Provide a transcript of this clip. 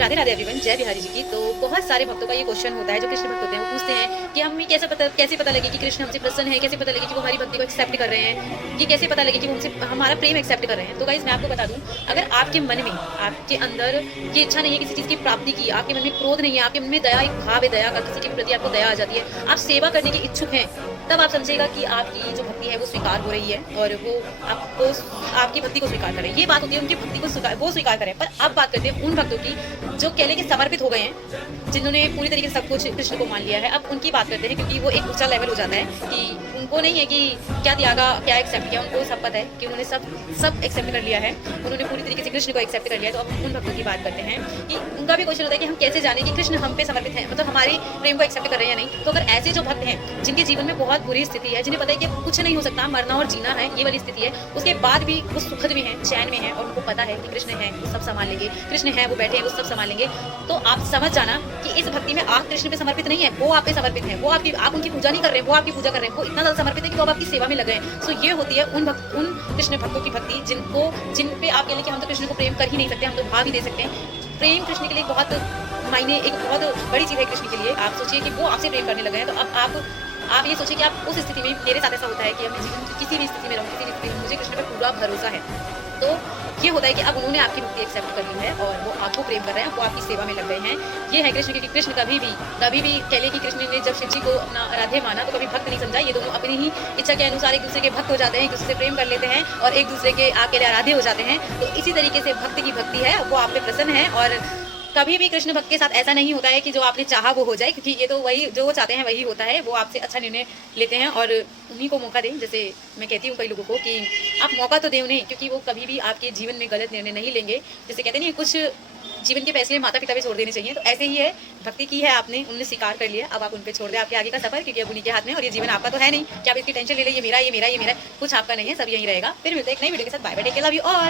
Radhe Radhe everyone, जय बिहारी जी की। तो बहुत सारे भक्तों का ये क्वेश्चन होता है, जो कृष्ण भक्त होते हैं वो पूछते हैं कि हमें कैसे पता लगे कि कृष्ण हमसे प्रसन्न है, कैसे पता लगे कि वो हमारी भक्ति को एक्सेप्ट कर रहे हैं, कि कैसे पता लगे कि वो हमसे हमारा प्रेम एक्सेप्ट कर रहे हैं। तो गाइस मैं आपको बता दूं, अगर आपके मन में, आपके अंदर की इच्छा नहीं है किसी चीज़ की प्राप्ति की, आपके मन में क्रोध नहीं है, आपके मन में दया, एक भाव है दया का, किसी के प्रति आपको दया आ जाती है, आप सेवा करने के इच्छुक हैं, तब आप समझिएगा कि आपकी जो भक्ति है वो स्वीकार हो रही है और वो आपको, आपकी भक्ति को स्वीकार करें। ये बात होती है उनकी भक्ति को वो स्वीकार करें। पर अब बात करते हैं उन भक्तों की जो कह लें कि समर्पित हो गए हैं, जिन्होंने पूरी तरीके से सब कुछ कृष्ण को मान लिया है। अब उनकी बात करते हैं, क्योंकि वो एक ऊंचा लेवल हो जाता है कि उनको नहीं है कि क्या त्यागा, क्या एक्सेप्ट किया, उनको सब पता है कि उन्होंने सब एक्सेप्ट कर लिया है, उन्होंने पूरी तरीके से कृष्ण को एक्सेप्ट कर लिया है। तो अब उन भक्तों की बात करते हैं कि उनका भी क्वेश्चन होता है कि हम कैसे जाने कि कृष्ण हम पे समर्पित हैं, मतलब हमारे प्रेम को एक्सेप्ट कर रहे हैं या नहीं। तो अगर ऐसे जो भक्त हैं जिनके जीवन में बहुत बुरी स्थिति है, जिन्हें पता है कि कुछ नहीं हो सकता, मरना और जीना है, ये वाली स्थिति है, उसके बाद भी वो सुखद में है, चैन में है और उनको पता है कि कृष्ण है वो सब संभाल लेंगे, कृष्ण है वो बैठे हैं वो सब संभाल लेंगे, तो आप समझ जाना कि इस भक्ति में आप कृष्ण पे समर्पित नहीं है, वो आप पे समर्पित है, वो आप उनकी पूजा नहीं कर रहे हैं, वो आपकी पूजा कर रहे हैं, वो इतना ज्यादा समर्पित है कि वो आपकी सेवा में लग गए हैं। सो ये होती है उन कृष्ण भक्तों की भक्ति, जिन पे आप कह लें कि हम तो कृष्ण को प्रेम कर ही नहीं सकते, हम तो भाव ही दे सकते हैं। प्रेम कृष्ण के लिए बहुत मायने, एक बहुत बड़ी चीज है कृष्ण के लिए। आप सोचिए कि वो आपसे प्रेम करने लगे हैं, तो अब आप ये सोचिए कि आप उस स्थिति में, मेरे साथ ऐसा होता है कि मैं जीवन की किसी भी स्थिति में रहूँ, किसी भी स्थिति में मुझे कृष्ण पर पूरा भरोसा है। तो ये होता है कि अब उन्होंने आपकी भक्ति एक्सेप्ट कर ली है और वो आपको प्रेम कर रहे हैं, वो आपकी सेवा में लग गए हैं। ये है कृष्ण, क्योंकि कृष्ण कभी भी कह ले कि कृष्ण ने जब शिव जी को अपना आराध्य माना तो कभी भक्त नहीं समझा। ये दोनों अपनी ही इच्छा के अनुसार एक दूसरे के भक्त हो जाते हैं, एक दूसरे से प्रेम कर लेते हैं और एक दूसरे के आके लिए आराध्य हो जाते हैं। तो इसी तरीके से भक्त की भक्ति है, वो आप पे प्रसन्न है और कभी भी कृष्ण भक्त के साथ ऐसा नहीं होता है कि जो आपने चाहा वो हो जाए, क्योंकि ये तो वही जो वो चाहते हैं वही होता है। वो आपसे अच्छा निर्णय लेते हैं और उन्हीं को मौका दें। जैसे मैं कहती हूँ कई लोगों को कि आप मौका तो दें उन्हें, क्योंकि वो कभी भी आपके जीवन में गलत निर्णय नहीं लेंगे। जैसे कहते नहीं, कुछ जीवन के फैसले माता पिता पे छोड़ देने चाहिए, तो ऐसे ही है, भक्ति की है आपने, उन्होंने स्वीकार कर लिया, अब आप उन पे छोड़ दें आपके आगे का सफर, क्योंकि अब उन्हीं के हाथ में और ये जीवन आपका तो है नहीं कि आप इसकी टेंशन ले लें, ये मेरा कुछ आपका नहीं है, सब यही रहेगा। फिर मिलते हैं एक नई वीडियो के साथ। Bye bye, take care, love you all.